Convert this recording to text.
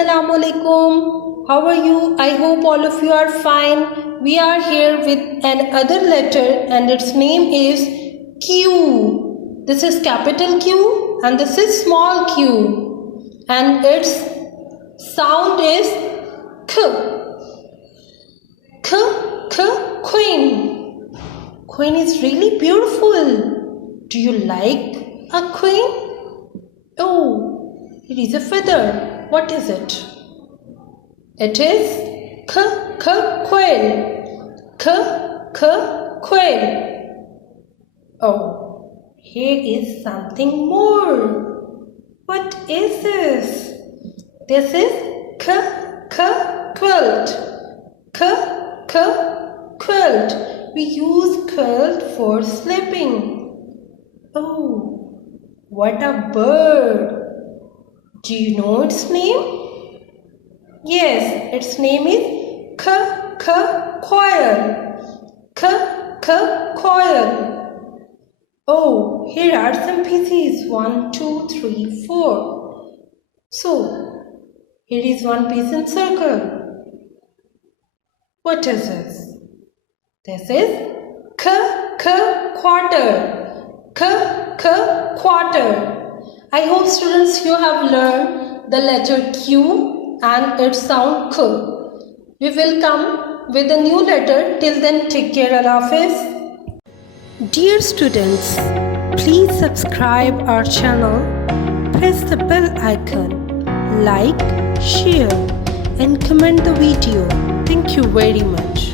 Assalamu alaikum. How are you? I hope all of you are fine. We are here with another letter and its name is Q. This is capital Q and this is small q. And its sound is K. K, K, queen. Queen is really beautiful. Do you like a queen? Oh, it is a feather. What is it? It is K, K, quail. K, K, quail. Oh, here is something more. What is this? This is K, K, quilt. K, K, quilt. We use quilt for sleeping. Oh, what a bird. Do you know its name? Yes, its name is K, K, quail. K, K, quail. Oh, here are some pieces. 1, 2, 3, 4. So, here is one piece in circle. What is this? This is K, K, quarter. K, K, quarter. I hope students you have learned the letter Q and its sound K. We will come with a new letter. Till then, take care. Allah Hafiz. Dear students, please subscribe our channel. Press the bell icon. Like, share and comment the video. Thank you very much.